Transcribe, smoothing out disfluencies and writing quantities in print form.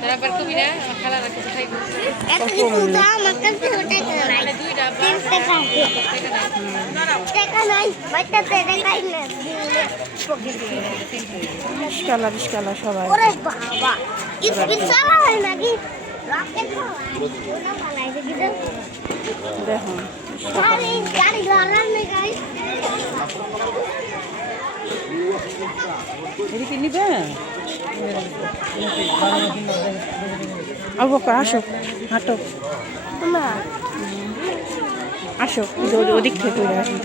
তারা আবার কবি না খেলা রাখতে কোথায় বলছে একটা কিন্তু দাম একটা ওটাই নাই মানে দুইটা বা 3 টাকা টাকা নাই বাচ্চাতে টাকাই না রিস্কালা সবাই ওরে বাবা স্পিড চালা হয় নাকি রকেট ওটা বানাইছে কি দেখুন আরে গাড়ি ধরার নেই গাইস এদিকে নিবে আবু বকর আসো হাঁটো মা আসো ওদিক থেকে আসো